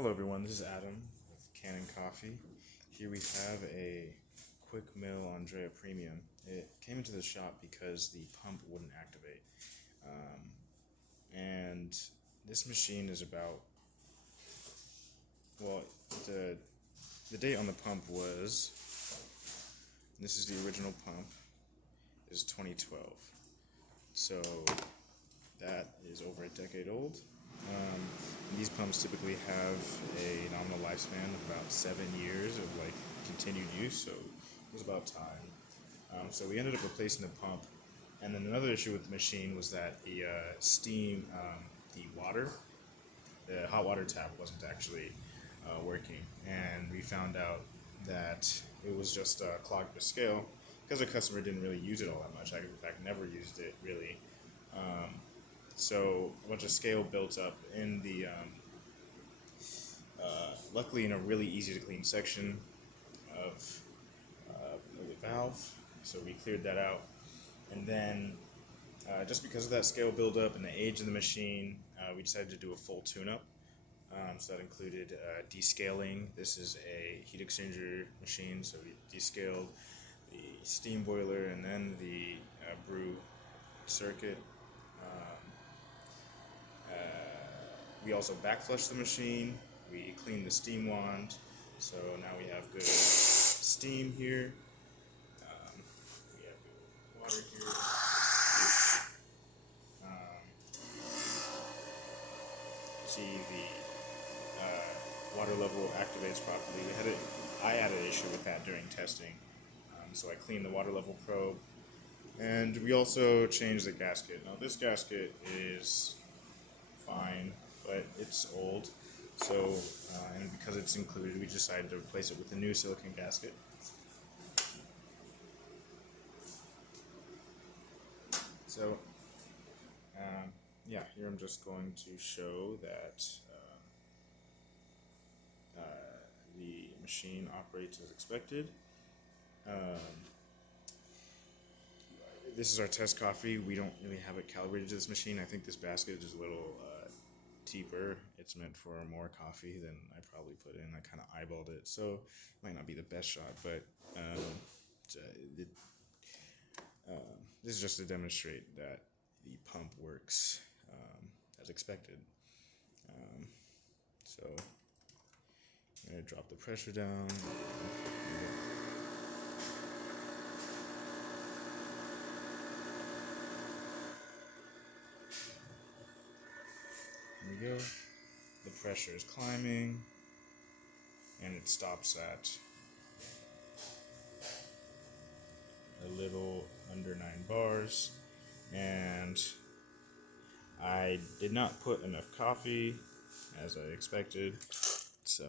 Hello everyone, this is Adam with Kanen Coffee. Here we have a quick mill Andrea Premium. It came into the shop because the pump wouldn't activate. And this machine is about, well, the date on the pump was, this is the original pump, is 2012. So that is over a decade old. These pumps typically have a nominal lifespan of about 7 years of continued use, so it was about time. So we ended up replacing the pump, and then another issue with the machine was that the the hot water tap wasn't actually working, and we found out that it was just clogged with scale because the customer didn't really use it all that much. I, in fact, never used it really. So a bunch of scale built up in the, luckily in a really easy to clean section of the valve. So we cleared that out. And then just because of that scale buildup and the age of the machine, we decided to do a full tune-up. So that included descaling. This is a heat exchanger machine, so we descaled the steam boiler and then the brew circuit. We also backflushed the machine. We cleaned the steam wand, so now we have good steam here. We have good water here. See the water level activates properly. I had an issue with that during testing, so I cleaned the water level probe, and we also changed the gasket. Now this gasket is fine, but it's old, so and because it's included, we decided to replace it with a new silicone gasket. So yeah, here I'm just going to show that the machine operates as expected. This is our test coffee. We don't really have it calibrated to this machine. I think this basket is a little deeper. It's meant for more coffee than I probably put in. I kind of eyeballed it, so it might not be the best shot, but this is just to demonstrate that the pump works as expected. So I'm going to drop the pressure down. There we go. The pressure is climbing, and it stops at a little under 9 bars. And I did not put enough coffee, as I expected, so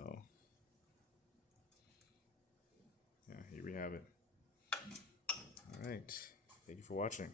yeah, here we have it. Alright, thank you for watching.